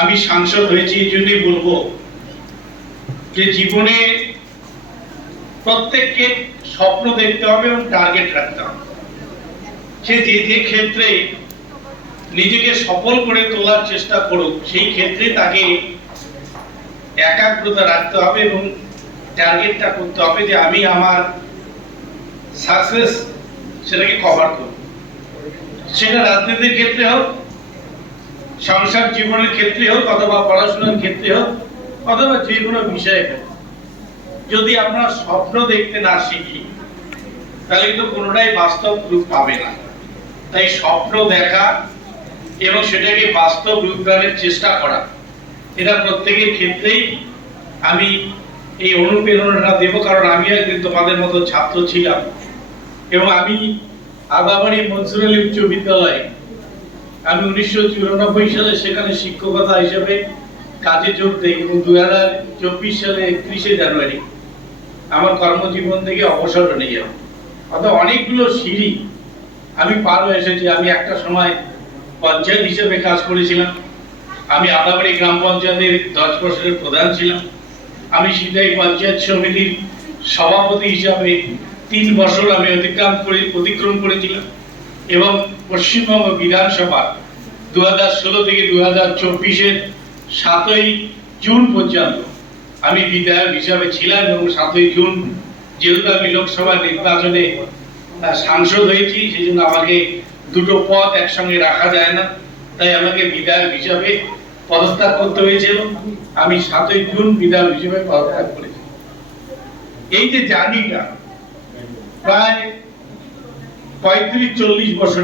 আমি সাংসদ হয়েছি এই জন্যই বলব যে জীবনে প্রত্যেককে স্বপ্ন দেখতে হবে এবং টার্গেট রাখতে হবে। সে যে যে ক্ষেত্রে নিজেকে সফল করে তোলার চেষ্টা করুক, সেই ক্ষেত্রে তাকে একাগ্রতা রাখতে হবে এবং টার্গেটটা করতে হবে যে আমি আমার সাকসেস সেটাকে কভার করব। সেটা রাজনীতির ক্ষেত্রে হোক সংসার জীবনের ক্ষেত্রে হোক অথবা পড়াশোনার ক্ষেত্রে হোক, অথবা যে কোনো বিষয়ে হোক, যদি আমরা স্বপ্ন দেখতে না শিখি, তাহলে কিন্তু কোনোটাই বাস্তব রূপ পাবে না। তাই স্বপ্ন দেখা এবং সেটাকে বাস্তব রূপদানের চেষ্টা করা, এটা প্রত্যেকের ক্ষেত্রেই আমি এই অনুপ্রেরণাটা দেবো, কারণ আমি একদিন তোমাদের মতো ছাত্র ছিলাম এবং আমি আগাবাড়ি মনসুর আলী উচ্চ বিদ্যালয়ে আমি উনিশশো চুরানব্বই সালে সেখানে শিক্ষকতা হিসেবে কাজে যোগ দিই এবং দু হাজার চব্বিশ সালে একত্রিশে জানুয়ারি আমার কর্মজীবন থেকে অবসর নিয়ে যাব অর্থাৎ অনেকগুলো সিঁড়ি আমি পার হয়ে এসেছি। আমি একটা সময় পঞ্চায়েত হিসেবে কাজ করেছিলাম। আমি আদাবাড়ি গ্রাম পঞ্চায়েতের দশ বছরের প্রধান ছিলাম। আমি সিধাই পঞ্চায়েত সমিতির সভাপতি হিসাবে তিন বছর আমি অতিক্রম করে অতিক্রম করেছিলাম। এবং পশ্চিমবঙ্গ বিধানসভা দু হাজার ষোলো থেকে দু হাজার চব্বিশের সাতই জুন পর্যন্ত আমি বিধায়ক হিসাবে ছিলাম এবং সাতই জুন যেহেতু আমি লোকসভা নির্বাচনে সাংসদ হয়েছি সেই জন্য আমাকে দুটো পদ একসঙ্গে রাখা যায় না। তাই আমাকে বিধায়ক হিসাবে পদত্যাগ করতে হয়েছিল। আমি সাতই জুন বিধায়ক হিসেবে পদত্যাগ করেছি। এই যে জার্নিটা, প্রায় পঁয়ত্রিশ চল্লিশ বছর